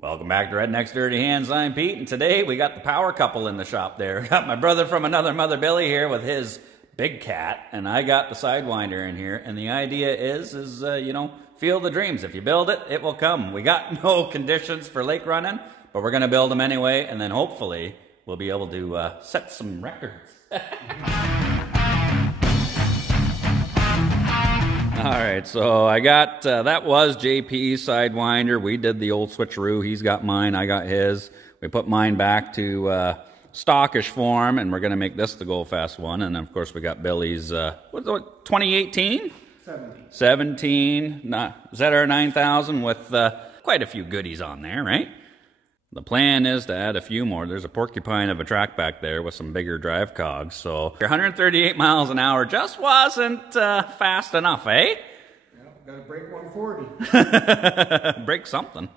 Welcome back to Redneck's Dirty Hands. I'm Pete, and today we got the power couple in the shop there. Got my brother from another mother, Billy, here with his big cat, and I got the sidewinder in here. And the idea is field the dreams. If you build it, it will come. We got no conditions for lake running, but we're going to build them anyway, and then hopefully we'll be able to set some records. All right, so I got, that was JP's sidewinder. We did the old switcheroo. He's got mine, I got his. We put mine back to stockish form, and we're going to make this the Go Fast one. And, of course, we got Billy's, 2018? 17. ZR 9000 with quite a few goodies on there, right? The plan is to add a few more. There's a porcupine of a track back there with some bigger drive cogs. So 138 miles an hour just wasn't fast enough, eh? Yeah, gotta break 140. Break something.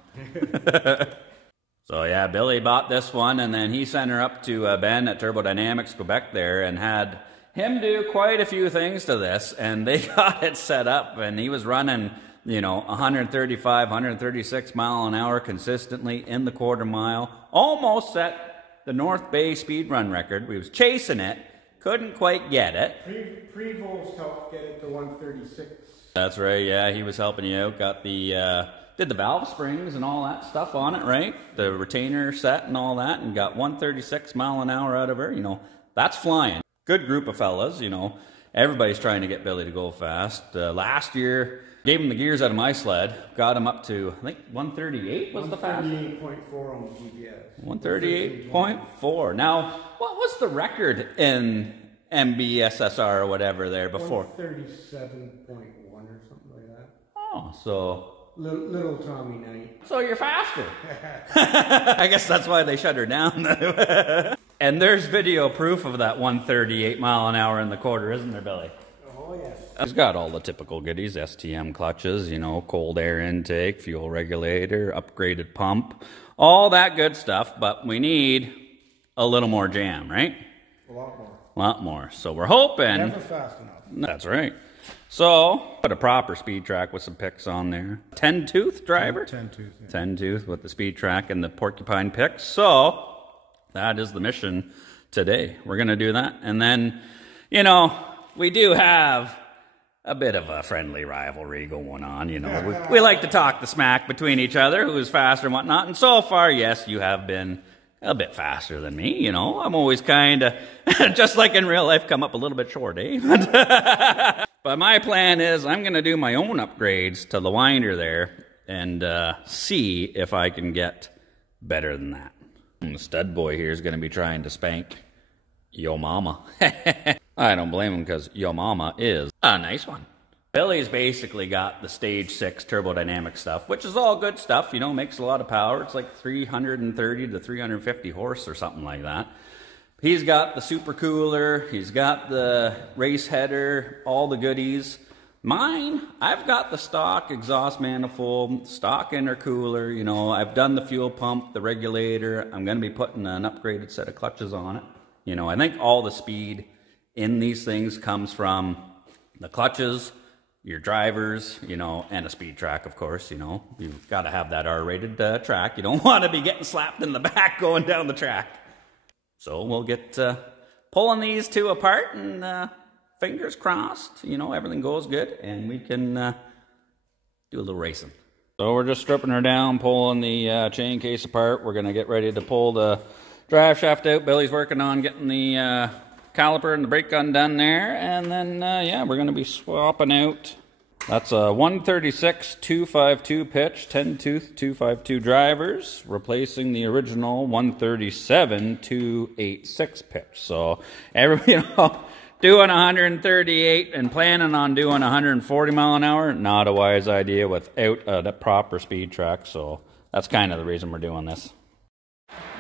So yeah, Billy bought this one, and then he sent her up to Ben at Turbodynamics Quebec there and had him do quite a few things to this, and they got it set up, and he was running 135, 136 mile an hour consistently in the quarter mile. Almost set the North Bay speed run record. We was chasing it, couldn't quite get it. Prevost helped get it to 136. That's right, yeah, he was helping you out. Got the, did the valve springs and all that stuff on it, right? The retainer set and all that, and got 136 mile an hour out of her. That's flying. Good group of fellas, Everybody's trying to get Billy to go fast. Last year, gave him the gears out of my sled, got him up to, I think, 138 was the fastest? 138.4 on the GPS. 138.4. Now, what was the record in MBSSR or whatever there before? 137.1 or something like that. Oh, so... Little Tommy Knight. So you're faster. I guess that's why they shut her down. And there's video proof of that 138 mile an hour in the quarter, isn't there, Billy? Oh, yes. It's got all the typical goodies, STM clutches, cold air intake, fuel regulator, upgraded pump, all that good stuff, but we need a little more jam, right? A lot more. A lot more. So we're hoping... Never fast enough. That's right. So, put a proper speed track with some picks on there. 10-tooth driver? 10-tooth, yeah. 10-tooth with the speed track and the porcupine picks. So, that is the mission today. We're going to do that. And then, we do have a bit of a friendly rivalry going on, we like to talk the smack between each other, who's faster and whatnot. And so far, yes, you have been a bit faster than me, I'm always kind of, just like in real life, come up a little bit short, eh? But my plan is I'm going to do my own upgrades to the winder there and see if I can get better than that. And the stud boy here is going to be trying to spank Yo Mama. I don't blame him because Yo Mama is a nice one. Billy's basically got the stage 6 turbodynamic stuff, which is all good stuff, makes a lot of power. It's like 330 to 350 horse or something like that. He's got the super cooler, he's got the race header, all the goodies. Mine, I've got the stock exhaust manifold, stock intercooler, I've done the fuel pump, the regulator. I'm going to be putting an upgraded set of clutches on it. I think all the speed in these things comes from the clutches, your drivers, and a speed track, of course, You've got to have that R-rated track. You don't want to be getting slapped in the back going down the track. So we'll get pulling these two apart, and fingers crossed, everything goes good, and we can do a little racing. So we're just stripping her down, pulling the chain case apart. We're going to get ready to pull the drive shaft out. Billy's working on getting the caliper and the brake gun done there, and then, yeah, we're going to be swapping out. That's a 136 252 pitch, 10-tooth 252 drivers, replacing the original 137 286 pitch. So, doing 138 and planning on doing 140 mile an hour, not a wise idea without a proper speed track. So, that's kind of the reason we're doing this.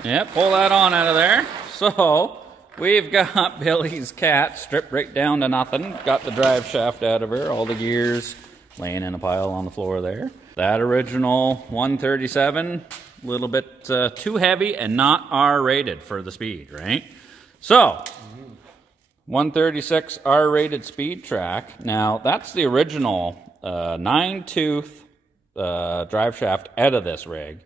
Yeah, pull that on out of there. So, we've got Billy's cat stripped right down to nothing. Got the drive shaft out of her, all the gears laying in a pile on the floor there. That original 137, a little bit too heavy and not R-rated for the speed, right? So, 136 R-rated speed track. Now, that's the original 9-tooth drive shaft out of this rig.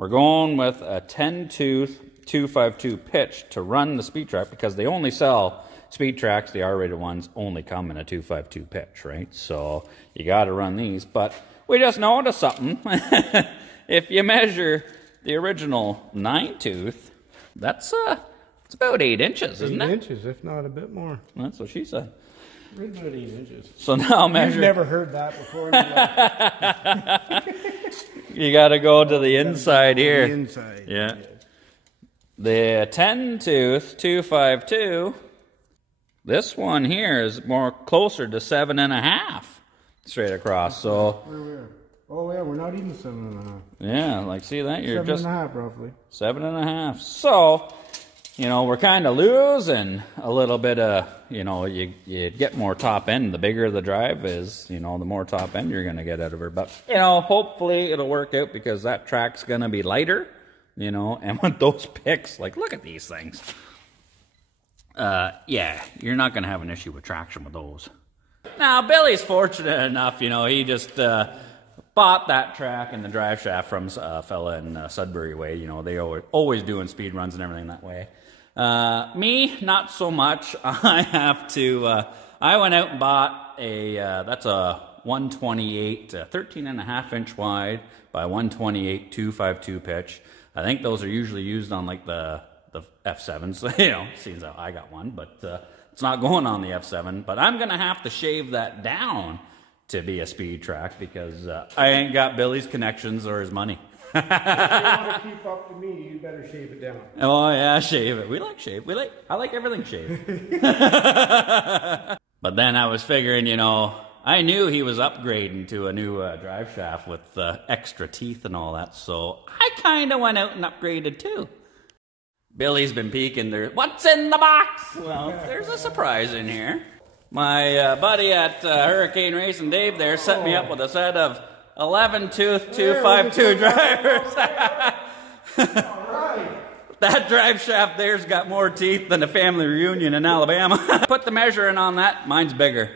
We're going with a 10-tooth 252 pitch to run the speed track because they only sell speed tracks, the R-rated ones only come in a 252 pitch, right? So you got to run these. But we just noticed something. If you measure the original 9-tooth, that's it's about 8 inches, isn't it? 8 inches, if not a bit more. That's what she said. Right about 8 inches. So now measure. You've never heard that before. You got to go to the inside here. The inside. Yeah. The 10-tooth 252. This one here is more closer to 7.5 straight across. So. Oh yeah, we're not even 7.5. Yeah, like see that you're 7.5 roughly. 7.5. So, you know, we're kind of losing a little bit of, you know, you get more top end. The bigger the drive is, you know, the more top end you're going to get out of her. But, you know, hopefully it'll work out because that track's going to be lighter, you know, and with those picks, like, look at these things. Yeah, you're not going to have an issue with traction with those. Now, Billy's fortunate enough, you know, he just bought that track and the drive shaft from a fella in Sudbury Way. You know, they always doing speed runs and everything that way. Me, not so much. I have to, I went out and bought that's a 128, 13.5 inch wide by 128 252 pitch. I think those are usually used on like the F7s, you know, seems how I got one, but it's not going on the F7. But I'm going to have to shave that down to be a speed track because I ain't got Billy's connections or his money. If you want to keep up to me, you better shave it down. Oh yeah, shave it. We like shave. I like everything shaved. But then I was figuring, you know, I knew he was upgrading to a new drive shaft with extra teeth and all that, so I kind of went out and upgraded too. Billy's been peeking there. What's in the box? Well, there's a surprise in here. My buddy at Hurricane Racing, Dave, there set me up with a set of 11-tooth 252 drivers. That drive shaft there's got more teeth than a family reunion in Alabama. Put the measuring on that. Mine's bigger.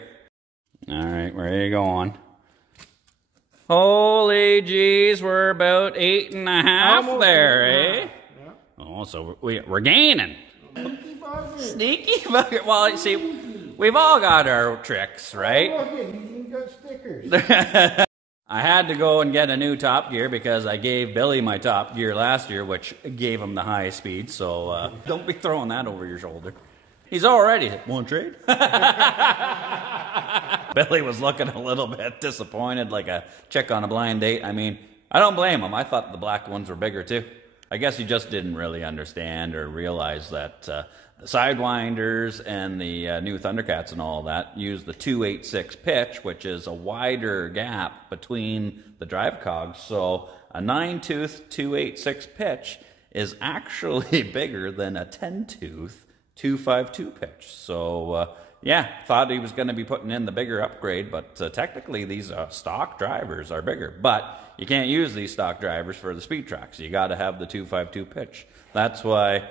All right, where are you going? Holy jeez, we're about 8.5 there, eh? Yeah. Oh, so we're gaining. Sneaky bugger. Well, see, we've all got our tricks, right? Oh, look, you got stickers. I had to go and get a new Top Gear because I gave Billy my Top Gear last year, which gave him the highest speed, so don't be throwing that over your shoulder. He's already one trade. Billy was looking a little bit disappointed, like a chick on a blind date. I mean, I don't blame him. I thought the black ones were bigger too. I guess he just didn't really understand or realize that the sidewinders and the new Thundercats and all that use the 286 pitch, which is a wider gap between the drive cogs. So a 9-tooth 286 pitch is actually bigger than a 10-tooth 252 pitch. So yeah, thought he was going to be putting in the bigger upgrade, but technically these stock drivers are bigger. But you can't use these stock drivers for the speed tracks. You got to have the 252 pitch. That's why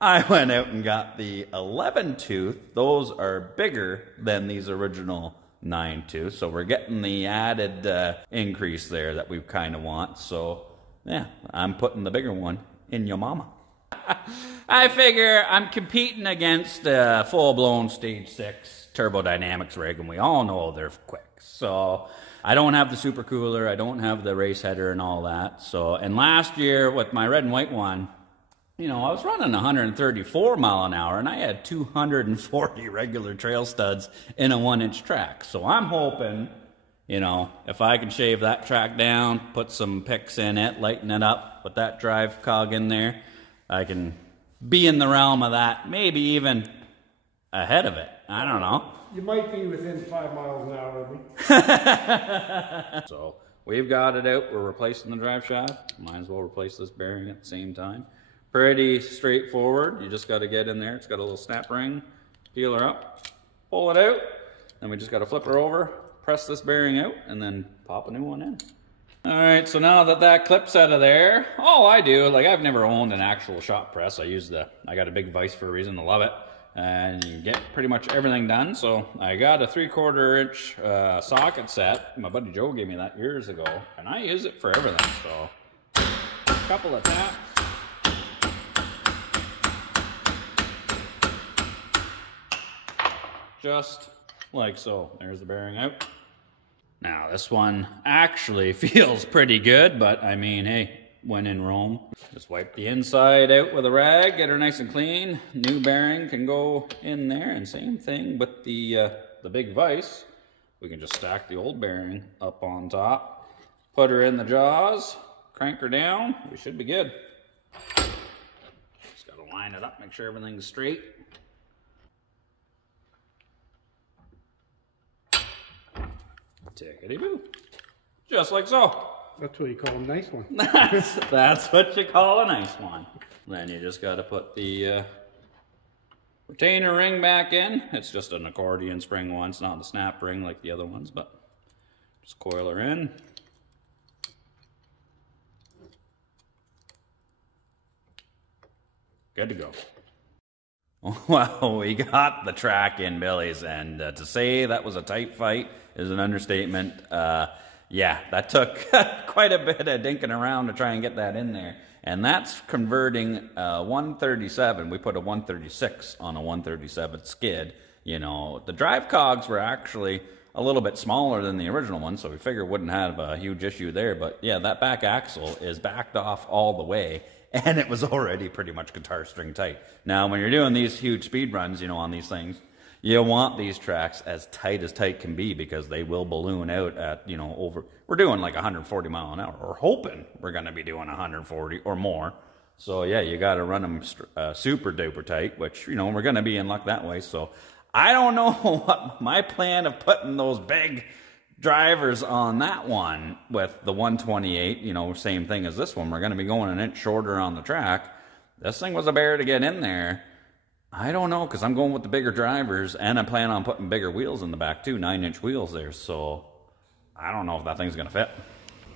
I went out and got the 11-tooth. Those are bigger than these original 9-tooth. So we're getting the added increase there that we kind of want. So yeah, I'm putting the bigger one in your mama. I figure I'm competing against a full-blown Stage 6 turbodynamics rig, and we all know they're quick. So I don't have the super cooler, I don't have the race header and all that. So, and last year with my red and white one, you know, I was running 134 mile an hour, and I had 240 regular trail studs in a 1-inch track. So I'm hoping, you know, if I can shave that track down, put some picks in it, lighten it up, put that drive cog in there, I can be in the realm of that, maybe even ahead of it. I don't know. You might be within 5 miles an hour of me. So we've got it out. We're replacing the drive shaft. Might as well replace this bearing at the same time. Pretty straightforward. You just got to get in there. It's got a little snap ring. Peel her up, pull it out. Then we just got to flip her over, press this bearing out, and then pop a new one in. All right, so now that that clip's out of there, all I do, like I've never owned an actual shop press. I got a big vise for a reason, I love it. And you get pretty much everything done. So I got a 3/4 inch socket set. My buddy Joe gave me that years ago, and I use it for everything, so. Couple of taps. Just like so. There's the bearing out. Now this one actually feels pretty good, but I mean, hey, when in Rome, just wipe the inside out with a rag, get her nice and clean. New bearing can go in there, and same thing with the big vise. We can just stack the old bearing up on top, put her in the jaws, crank her down. We should be good. Just gotta line it up, make sure everything's straight. Tickety-boo. Just like so. That's what you call a nice one. That's what you call a nice one. Then you just got to put the retainer ring back in. It's just an accordion spring one. It's not a snap ring like the other ones, but just coil her in. Good to go. Well, we got the track in, Billy's, and to say that was a tight fight is an understatement. Yeah, that took quite a bit of dinking around to try and get that in there. And that's converting 137. We put a 136 on a 137 skid. You know, the drive cogs were actually a little bit smaller than the original one, so we figured we wouldn't have a huge issue there. But yeah, that back axle is backed off all the way, and it was already pretty much guitar string tight. Now, when you're doing these huge speed runs, you know, on these things, you want these tracks as tight can be, because they will balloon out at, you know, we're doing like 140 mile an hour. We're hoping we're going to be doing 140 or more. So yeah, you got to run them super duper tight, which, you know, we're going to be in luck that way. So I don't know what my plan of putting those big drivers on that one with the 128, you know, same thing as this one. We're going to be going an inch shorter on the track. This thing was a bear to get in there. I don't know, because I'm going with the bigger drivers, and I plan on putting bigger wheels in the back too, 9-inch wheels there, so I don't know if that thing's going to fit.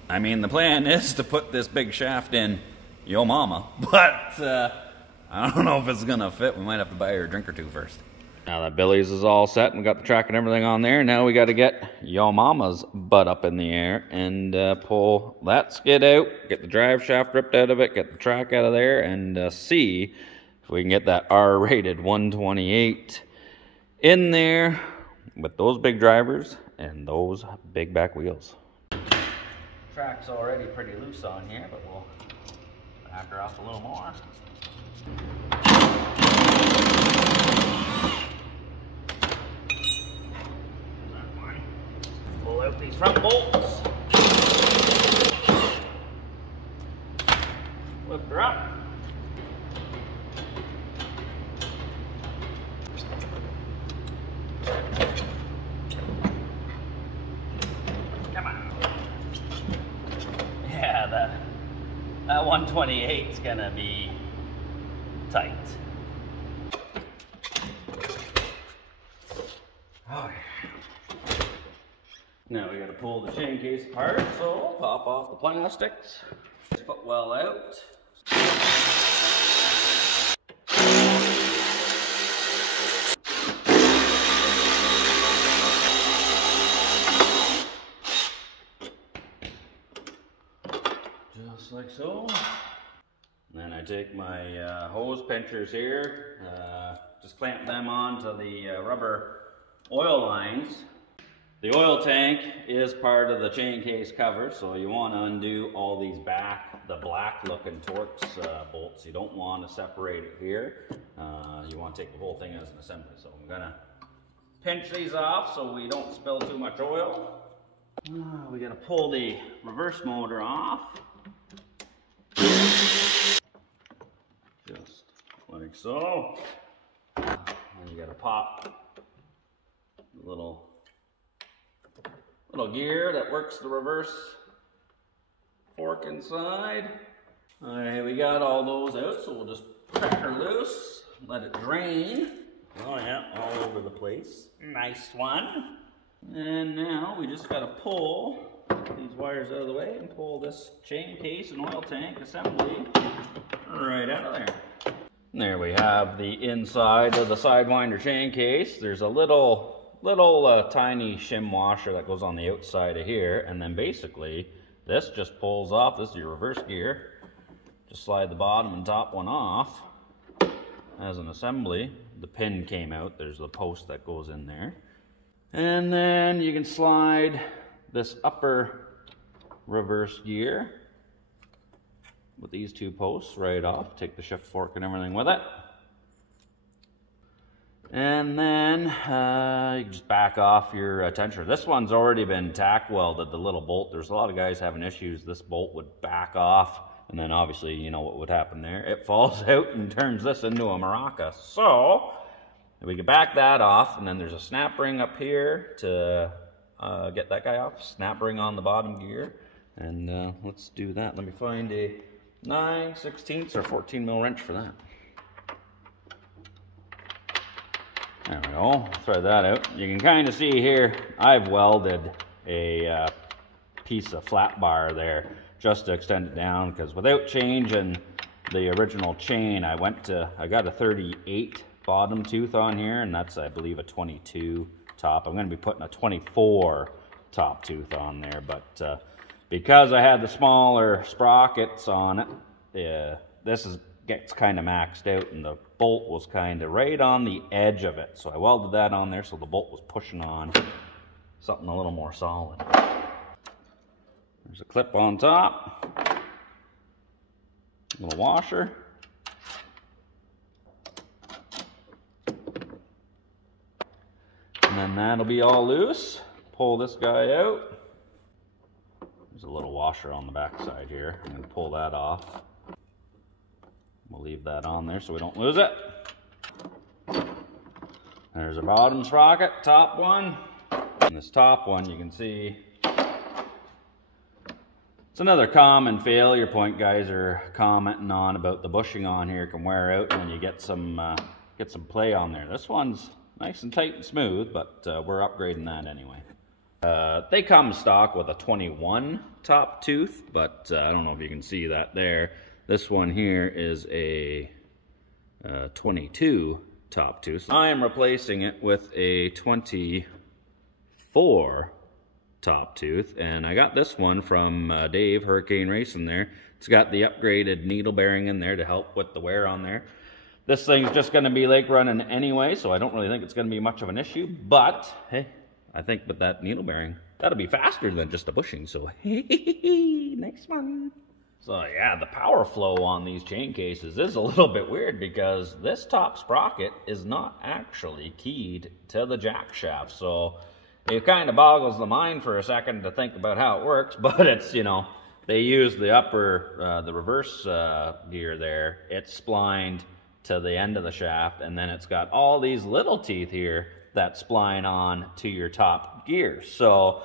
I mean, the plan is to put this big shaft in Yo Mama, but I don't know if it's going to fit. We might have to buy her a drink or two first. Now that Billy's is all set and we got the track and everything on there, now we got to get Yo Mama's butt up in the air and pull that skid out, get the drive shaft ripped out of it, get the track out of there, and see if we can get that R-rated 128 in there with those big drivers and those big back wheels. Track's already pretty loose on here, but we'll back her off a little more. Pull out these front bolts. Lift her up. Come on. Yeah, that 128 is gonna be tight. Oh, yeah. Now we gotta pull the chain case apart, so pop off the plastics. Foot well out. Just like so. Then I take my hose pinchers here, just clamp them onto the rubber oil lines. The oil tank is part of the chain case cover, so you want to undo all these the black looking Torx bolts. You don't want to separate it here. You want to take the whole thing as an assembly. So I'm going to pinch these off so we don't spill too much oil. We got to pull the reverse motor off. Just like so. And you got to pop the little gear that works the reverse fork inside. Alright, we got all those out, so we'll just crack her loose, let it drain. Oh yeah, all over the place. Nice one. And now we just gotta pull these wires out of the way and pull this chain case and oil tank assembly right out of there. And there we have the inside of the Sidewinder chain case. There's a little tiny shim washer that goes on the outside of here, and then basically this just pulls off. This is your reverse gear, just slide the bottom and top one off as an assembly. The pin came out, there's the post that goes in there. And then you can slide this upper reverse gear with these two posts right off. Take the shift fork and everything with it. And then you can just back off your tensioner. This one's already been tack welded, the little bolt. There's a lot of guys having issues. This bolt would back off, and then obviously you know what would happen there. It falls out and turns this into a maraca. So we can back that off, and then there's a snap ring up here to get that guy off. Snap ring on the bottom gear, and let's do that. Let me find a 9/16 or 14 mil wrench for that. There we go, thread that out. You can kind of see here, I've welded a piece of flat bar there just to extend it down, because without changing the original chain, I got a 38 bottom tooth on here, and that's, I believe, a 22 top. I'm going to be putting a 24 top tooth on there, but because I had the smaller sprockets on it, this gets kind of maxed out, and the bolt was kind of right on the edge of it. So I welded that on there so the bolt was pushing on something a little more solid. There's a clip on top, little washer. And then that'll be all loose. Pull this guy out. There's a little washer on the back side here. I'm going to pull that off. We'll leave that on there so we don't lose it. There's a bottom sprocket, top one. And this top one, you can see, it's another common failure point guys are commenting on about the bushing on here can wear out when you get some play on there. This one's nice and tight and smooth, but we're upgrading that anyway. They come stock with a 21 top tooth, but I don't know if you can see that there. This one here is a 22 top tooth. I am replacing it with a 24 top tooth, and I got this one from Dave, Hurricane Racing there. It's got the upgraded needle bearing in there to help with the wear on there. This thing's just going to be lake running anyway, so I don't really think it's going to be much of an issue, but hey, I think with that needle bearing, that'll be faster than just a bushing, so hey, next one. So yeah, the power flow on these chain cases is a little bit weird because this top sprocket is not actually keyed to the jack shaft. So it kind of boggles the mind for a second to think about how it works, but it's, you know, they use the upper, the reverse gear there. It's splined to the end of the shaft, and then it's got all these little teeth here that spline on to your top gear. So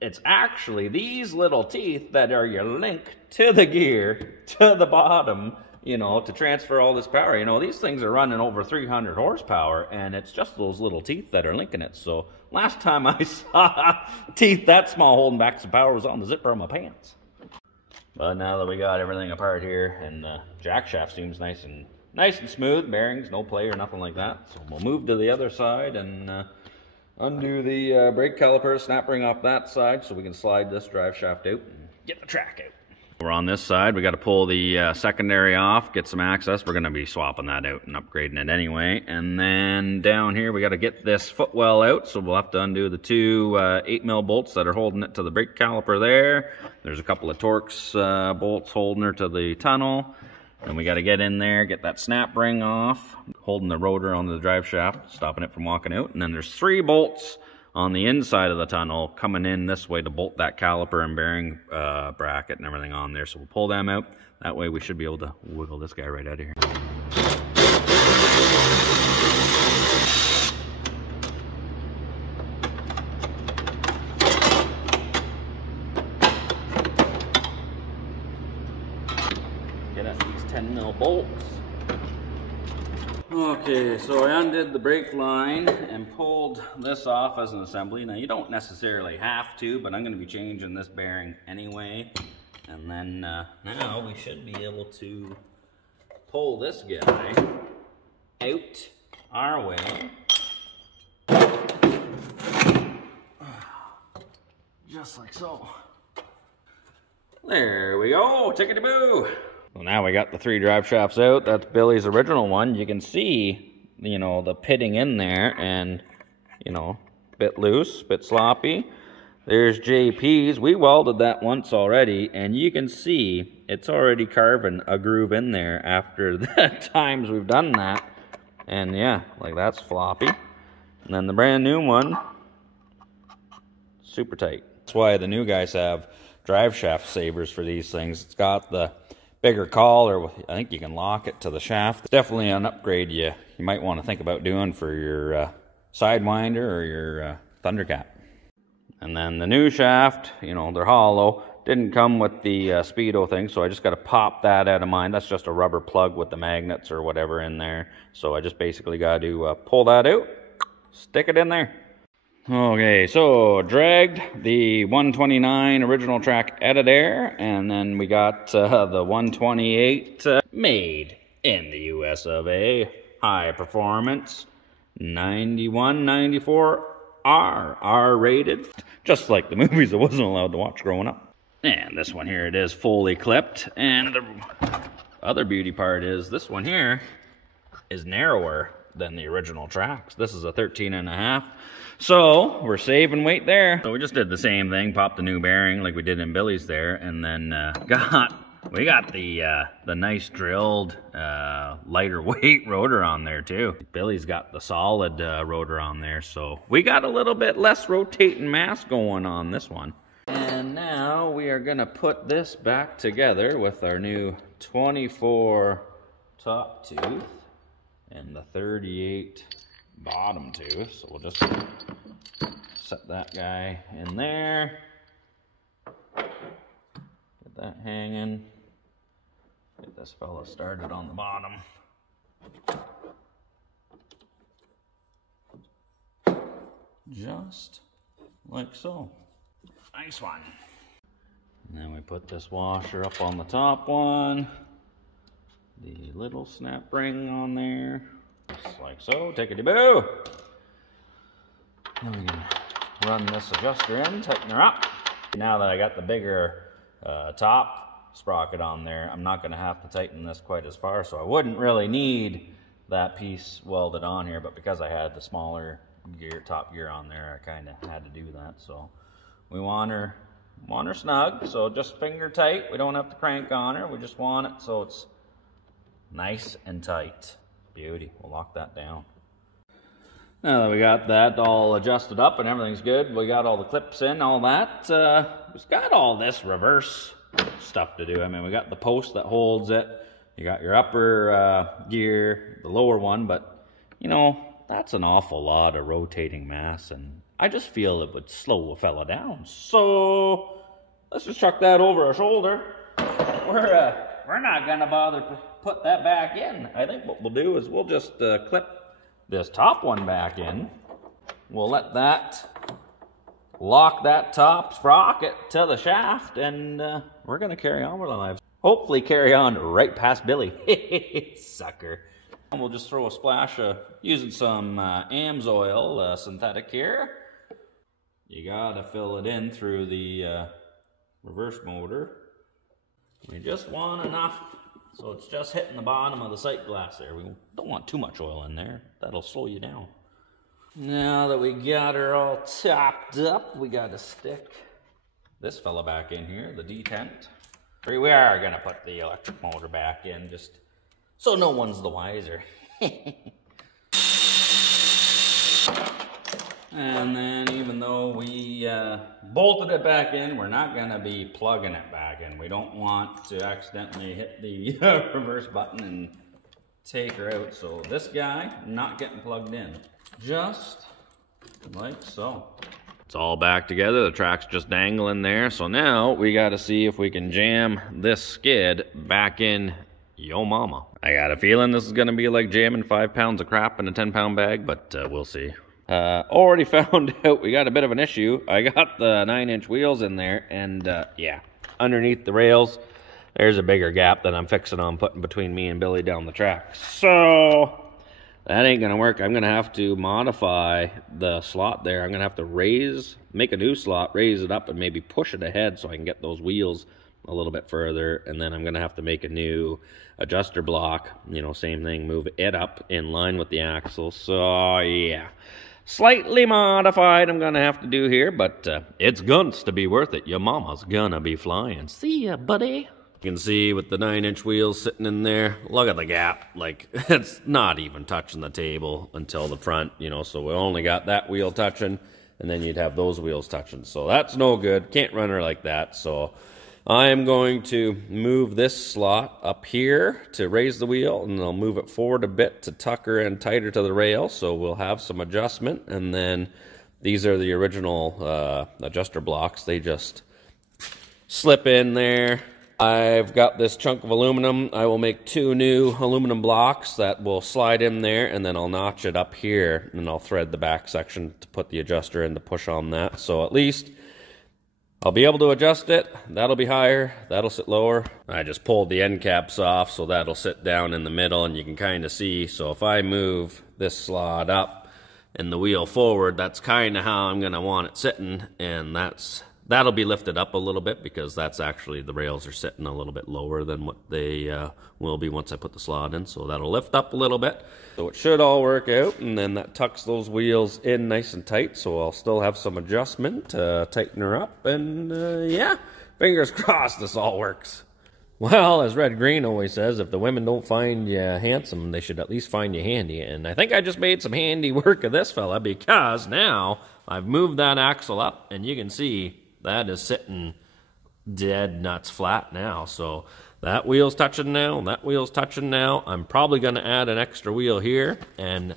it's actually these little teeth that are your link to the gear, to the bottom, you know, to transfer all this power. You know, these things are running over 300 horsepower, and it's just those little teeth that are linking it. So last time I saw teeth that small holding back some power was on the zipper of my pants. But now that we got everything apart here, and the jack shaft seems nice and smooth, bearings, no play or nothing like that. So we'll move to the other side and undo the brake caliper, snap ring off that side so we can slide this drive shaft out and get the track out. We're on this side. We got to pull the secondary off, get some access. We're going to be swapping that out and upgrading it anyway. And then down here, we got to get this footwell out, so we'll have to undo the two 8mm bolts that are holding it to the brake caliper there. There's a couple of Torx bolts holding her to the tunnel. And we got to get in there, get that snap ring off, holding the rotor on the drive shaft, stopping it from walking out. And then there's 3 bolts on the inside of the tunnel coming in this way to bolt that caliper and bearing bracket and everything on there. So we'll pull them out. That way we should be able to wiggle this guy right out of here. Get at these 10mm bolts. Okay, so I undid the brake line and pulled this off as an assembly. Now you don't necessarily have to, but I'm going to be changing this bearing anyway. And then now we should be able to pull this guy out our way. Just like so. There we go, tickety-boo. Well, now we got the 3 drive shafts out. That's Billy's original one. You can see, you know, the pitting in there and, you know, bit loose, bit sloppy. There's JP's. We welded that once already, and you can see it's already carving a groove in there after the times we've done that. And yeah, like that's floppy. And then the brand new one, super tight. That's why the new guys have drive shaft savers for these things. It's got the bigger collar. I think you can lock it to the shaft. It's definitely an upgrade you might want to think about doing for your sidewinder or your Thundercat. And then the new shaft, you know, they're hollow. Didn't come with the Speedo thing, so I just got to pop that out of mine. That's just a rubber plug with the magnets or whatever in there. So I just basically got to pull that out, stick it in there. Okay, so dragged the 129 original track out of there, and then we got the 128 made in the US of A. High performance, 91, 94 R rated. Just like the movies I wasn't allowed to watch growing up. And this one here, it is fully clipped. And the other beauty part is this one here is narrower than the original tracks. This is a 13.5. So we're saving weight there. So we just did the same thing, popped the new bearing like we did in Billy's there, and then we got the nice drilled lighter weight rotor on there too. Billy's got the solid rotor on there, so we got a little bit less rotating mass going on this one. And now we are gonna put this back together with our new 24 top tooth and the 38 bottom tooth. So we'll just set that guy in there. Get that hanging. Get this fella started on the bottom. Just like so. Nice one. And then we put this washer up on the top one. The little snap ring on there. Just like so. Tickety-boo. Then we can run this adjuster in, tighten her up. Now that I got the bigger top sprocket on there, I'm not going to have to tighten this quite as far, so I wouldn't really need that piece welded on here, but because I had the smaller gear, top gear on there, I kind of had to do that. So we want her snug, so just finger tight. We don't have to crank on her. We just want it so it's nice and tight. Beauty. We'll lock that down. Now that we got that all adjusted up and everything's good, we got all the clips in, all that, we've got all this reverse stuff to do. I mean, we got the post that holds it. You got your upper gear, the lower one, but, you know, that's an awful lot of rotating mass, and I just feel it would slow a fella down. So let's just chuck that over our shoulder. We're not gonna bother to put that back in. I think what we'll do is we'll just clip this top one back in. We'll let that lock that top sprocket to the shaft, and we're gonna carry on with our lives. Hopefully carry on right past Billy. Sucker. And we'll just throw a splash of using some AMS oil, synthetic here. You gotta fill it in through the reverse motor. We just want enough so it's just hitting the bottom of the sight glass there. We don't want too much oil in there. That'll slow you down. Now that we got her all topped up, we gotta stick this fella back in here, the detent. We are gonna put the electric motor back in just so no one's the wiser. And then even though we bolted it back in, we're not going to be plugging it back in. We don't want to accidentally hit the reverse button and take her out. So this guy, not getting plugged in. Just like so. It's all back together. The track's just dangling there. So now we got to see if we can jam this skid back in yo mama. I got a feeling this is going to be like jamming 5 pounds of crap in a 10-pound bag, but we'll see. Already found out we got a bit of an issue. I got the 9-inch wheels in there, and yeah, underneath the rails, there's a bigger gap that I'm fixing on putting between me and Billy down the track. So that ain't gonna work. I'm gonna have to modify the slot there. I'm gonna have to make a new slot, raise it up, and maybe push it ahead so I can get those wheels a little bit further, and then I'm going to have to make a new adjuster block. You know, same thing, move it up in line with the axle. So, yeah, slightly modified I'm going to have to do here, but it's going to be worth it. Your mama's going to be flying. See ya, buddy. You can see with the 9-inch wheels sitting in there, look at the gap. Like, it's not even touching the table until the front, you know, so we only got that wheel touching, and then you'd have those wheels touching. So that's no good. Can't run her like that. So I am going to move this slot up here to raise the wheel, and I'll move it forward a bit to tuck her in tighter to the rail, so we'll have some adjustment. And then these are the original adjuster blocks. They just slip in there. I've got this chunk of aluminum. I will make 2 new aluminum blocks that will slide in there, and then I'll notch it up here, and I'll thread the back section to put the adjuster in to push on that. So at least I'll be able to adjust it. That'll be higher, that'll sit lower. I just pulled the end caps off, so that'll sit down in the middle, and you can kind of see. So if I move this slot up and the wheel forward, that's kind of how I'm going to want it sitting, and that'll be lifted up a little bit, because that's actually, the rails are sitting a little bit lower than what they will be once I put the slot in. So that'll lift up a little bit. So it should all work out, and then that tucks those wheels in nice and tight, so I'll still have some adjustment to tighten her up, and yeah, fingers crossed this all works. Well, as Red Green always says, if the women don't find you handsome, they should at least find you handy. And I think I just made some handy work of this fella, because now I've moved that axle up, and you can see that is sitting dead nuts flat now. So that wheel's touching now, that wheel's touching now. I'm probably going to add an extra wheel here, and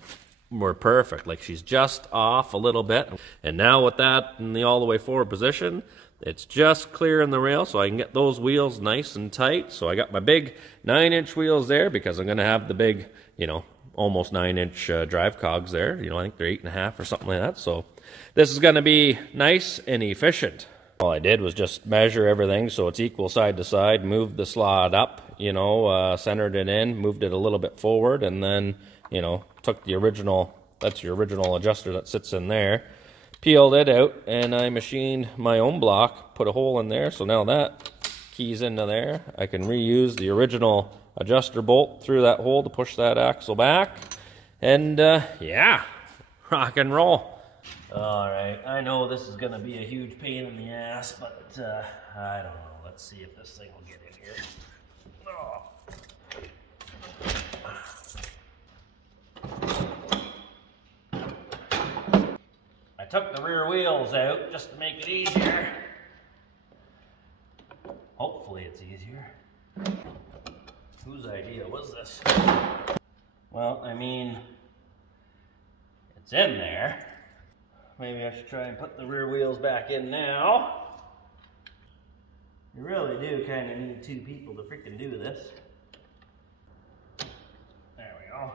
we're perfect. Like, she's just off a little bit. And now with that in the all the way forward position, it's just clearing the rail, so I can get those wheels nice and tight. So I got my big 9-inch wheels there, because I'm going to have the big, you know, almost 9-inch drive cogs there. You know, I think they're 8.5 or something like that. So this is going to be nice and efficient. All I did was just measure everything so it's equal side to side, moved the slot up, you know, centered it in, moved it a little bit forward, and then, you know, took the original, that's your original adjuster that sits in there, peeled it out, and I machined my own block, put a hole in there, so now that keys into there. I can reuse the original adjuster bolt through that hole to push that axle back, and yeah, rock and roll. All right, I know this is going to be a huge pain in the ass, but I don't know. Let's see if this thing will get in here. Oh. I took the rear wheels out just to make it easier. Hopefully it's easier. Whose idea was this? Well, I mean, it's in there. Maybe I should try and put the rear wheels back in now. You really do kind of need 2 people to freaking do this. There we go.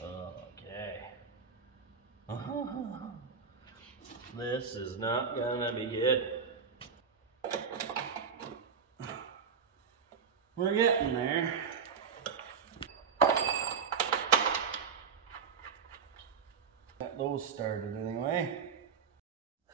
Okay. This is not gonna be good. We're getting there. Got those started anyway.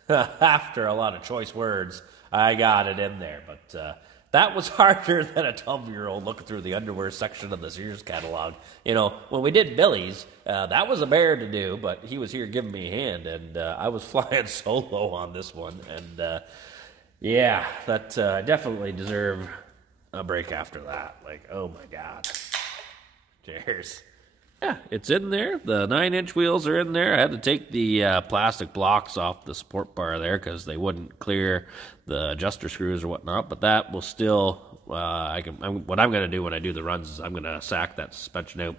After a lot of choice words, I got it in there, but that was harder than a 12-year-old looking through the underwear section of the Sears catalog. You know, when we did Billy's, that was a bear to do, but he was here giving me a hand, and I was flying solo on this one, and yeah, that I definitely deserve a break after that. Like, oh my God. Cheers. Yeah, it's in there. The 9-inch wheels are in there. I had to take the plastic blocks off the support bar there because they wouldn't clear the adjuster screws or whatnot. But that will still, what I'm going to do when I do the runs is I'm going to sack that suspension out.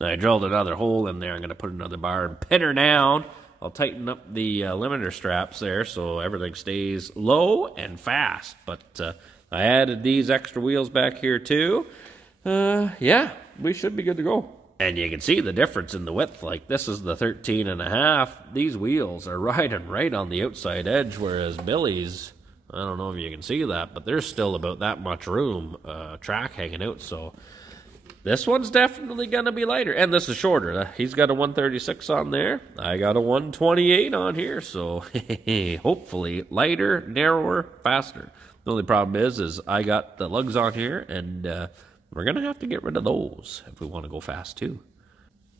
Then I drilled another hole in there. I'm going to put another bar and pin her down. I'll tighten up the limiter straps there so everything stays low and fast. But I added these extra wheels back here too. Yeah, we should be good to go. And you can see the difference in the width. Like, this is the 13.5. These wheels are riding right on the outside edge, whereas Billy's, I don't know if you can see that, but there's still about that much room, track hanging out. So this one's definitely going to be lighter. And this is shorter. He's got a 136 on there. I got a 128 on here. So hopefully lighter, narrower, faster. The only problem is I got the lugs on here, and we're going to have to get rid of those if we want to go fast too.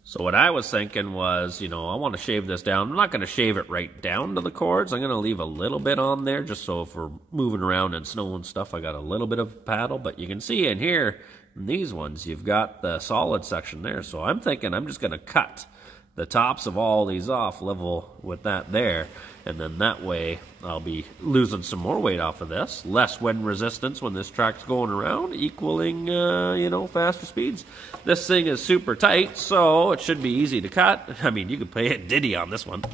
So what I was thinking was, I want to shave this down. I'm not going to shave it right down to the cords. I'm going to leave a little bit on there just so if we're moving around in snow and stuff, I got a little bit of paddle. But you can see in here, in these ones, you've got the solid section there. So I'm thinking I'm just going to cut the tops of all these off level with that there. And then that way I'll be losing some more weight off of this. Less wind resistance when this track's going around, equaling, faster speeds. This thing is super tight, so it should be easy to cut. I mean, you could play it Diddy on this one.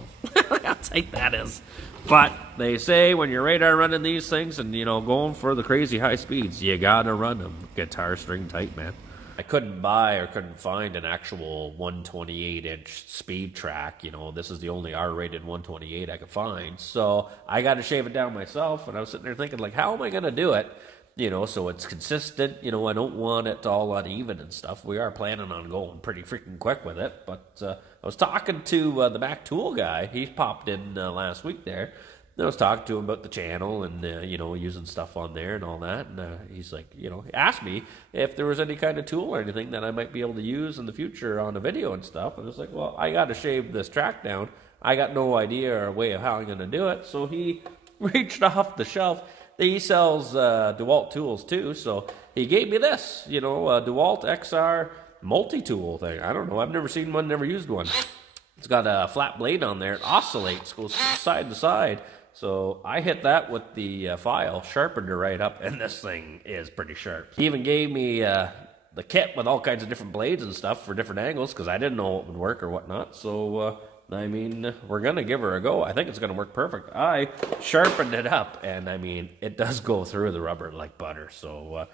How tight that is. But they say when you're radar running these things and, going for the crazy high speeds, you gotta run them guitar string tight, man. I couldn't buy or couldn't find an actual 128-inch speed track. This is the only R-rated 128 I could find. So I got to shave it down myself, and I was sitting there thinking, like, how am I going to do it? So it's consistent. I don't want it all uneven and stuff. We are planning on going pretty freaking quick with it. But I was talking to the Mac Tool guy. He popped in last week there. I was talking to him about the channel and, using stuff on there and all that. And he's like, he asked me if there was any kind of tool or anything that I might be able to use in the future on a video and stuff. And I was like, well, I got to shave this track down. I got no idea or way of how I'm going to do it. So he reached off the shelf. He sells DeWalt tools too. So he gave me this, a DeWalt XR multi-tool thing. I don't know. I've never seen one, never used one. It's got a flat blade on there. It oscillates, goes side to side. So I hit that with the file, sharpened her right up, and this thing is pretty sharp. He even gave me the kit with all kinds of different blades and stuff for different angles because I didn't know what would work or whatnot. So, we're going to give her a go. I think it's going to work perfect. I sharpened it up, and, it does go through the rubber like butter. So,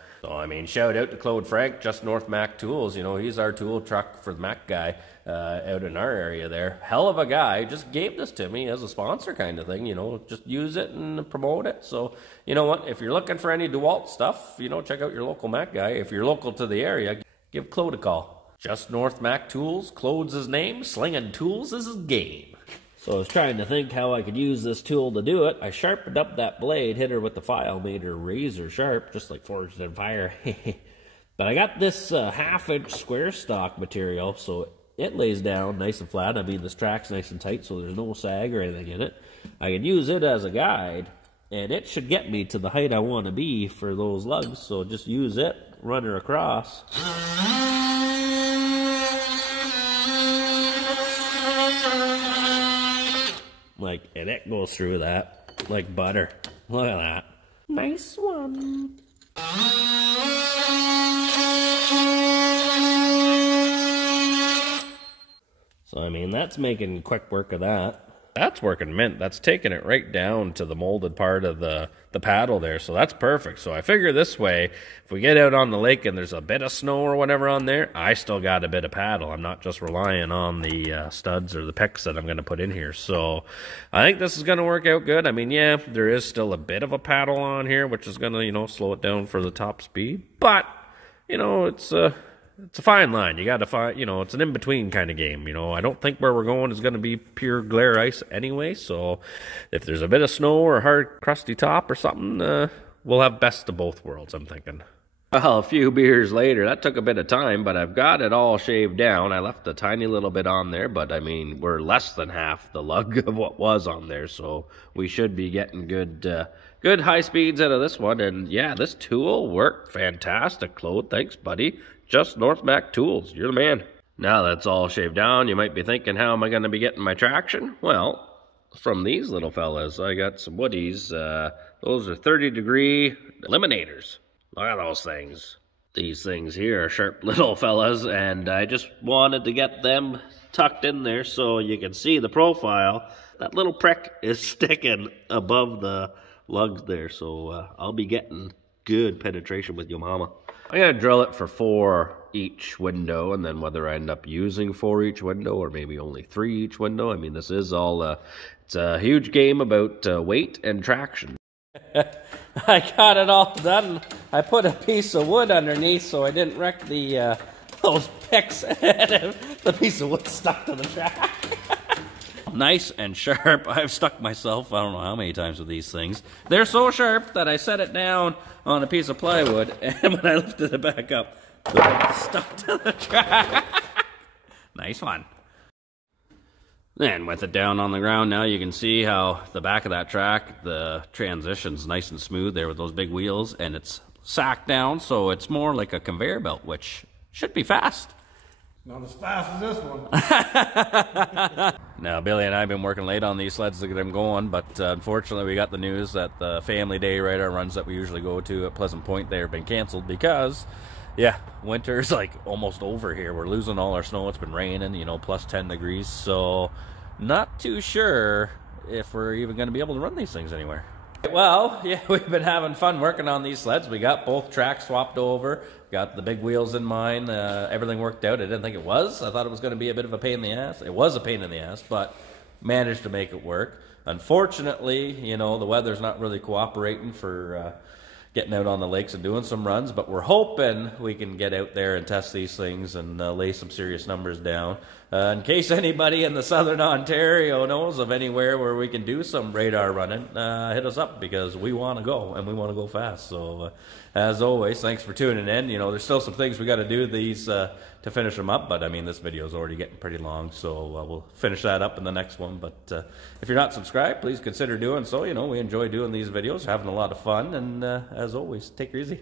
shout out to Claude Frank, just North Mac Tools. He's our tool truck for the Mac guy out in our area there. Hell of a guy. Just gave this to me as a sponsor kind of thing, just use it and promote it. So, you know what? If you're looking for any DeWalt stuff, check out your local Mac guy. If you're local to the area, give Claude a call. Just North Mac Tools, Claude's his name, slinging tools is his game. So I was trying to think how I could use this tool to do it. I sharpened up that blade, hit her with the file, made her razor sharp, just like Forged in Fire. But I got this half-inch square stock material, so it lays down nice and flat. This track's nice and tight, so there's no sag or anything in it. I can use it as a guide, and it should get me to the height I want to be for those lugs. So just use it, run her across. And it goes through that like butter. Look at that. Nice one. So, that's making quick work of that. That's working mint. That's taking it right down to the molded part of the paddle there. So that's perfect. So I figure this way, if we get out on the lake and there's a bit of snow or whatever on there, I still got a bit of paddle. I'm not just relying on the studs or the picks that I'm going to put in here. So I think this is going to work out good. Yeah, there is still a bit of a paddle on here, which is going to, slow it down for the top speed. But, it's a fine line. You got to find, it's an in-between kind of game. I don't think where we're going is going to be pure glare ice anyway. So if there's a bit of snow or a hard, crusty top or something, we'll have best of both worlds, I'm thinking. Well, a few beers later, that took a bit of time, but I've got it all shaved down. I left a tiny little bit on there, but we're less than half the lug of what was on there. So we should be getting good high speeds out of this one. And yeah, this tool worked fantastic, Claude. Thanks, buddy. Just North Mac Tools. You're the man. Now that's all shaved down, you might be thinking, how am I going to be getting my traction? Well, from these little fellas, I got some woodies. Those are 30-degree eliminators. Look at those things. These things here are sharp little fellas, and I just wanted to get them tucked in there so you can see the profile. That little prick is sticking above the lugs there, so I'll be getting good penetration with your mama. I'm going to drill it for 4 each window, and then whether I end up using 4 each window or maybe only 3 each window. This is all, it's a huge game about weight and traction. I got it all done. I put a piece of wood underneath so I didn't wreck those picks. The piece of wood stuck to the track. nice and sharp. I've stuck myself, I don't know how many times with these things. They're so sharp that I set it down on a piece of plywood, and when I lifted it back up, the bit stuck to the track. Nice one. Then with it down on the ground now, you can see how the back of that track, the transition's nice and smooth there with those big wheels, and it's sacked down, so it's more like a conveyor belt, which should be fast. Not as fast as this one. Now, Billy and I have been working late on these sleds to get them going, but unfortunately we got the news that the family day radar runs that we usually go to at Pleasant Point, they have been canceled because, yeah, winter's like almost over here. We're losing all our snow. It's been raining, you know, plus 10 degrees, so not too sure if we're even going to be able to run these things anywhere. Well, yeah, we've been having fun working on these sleds. We got both tracks swapped over, got the big wheels in mine. Everything worked out. I didn't think it was. I thought it was going to be a bit of a pain in the ass. It was a pain in the ass, but managed to make it work. Unfortunately, you know, the weather's not really cooperating for getting out on the lakes and doing some runs, but we're hoping we can get out there and test these things and lay some serious numbers down. In case anybody in the southern Ontario knows of anywhere where we can do some radar running, hit us up, because we want to go, and we want to go fast. So as always, thanks for tuning in. You know, there's still some things we got to do these to finish them up, but I mean, this video is already getting pretty long, so we'll finish that up in the next one. But if you're not subscribed, please consider doing so. You know, we enjoy doing these videos, having a lot of fun, and as always, take her easy.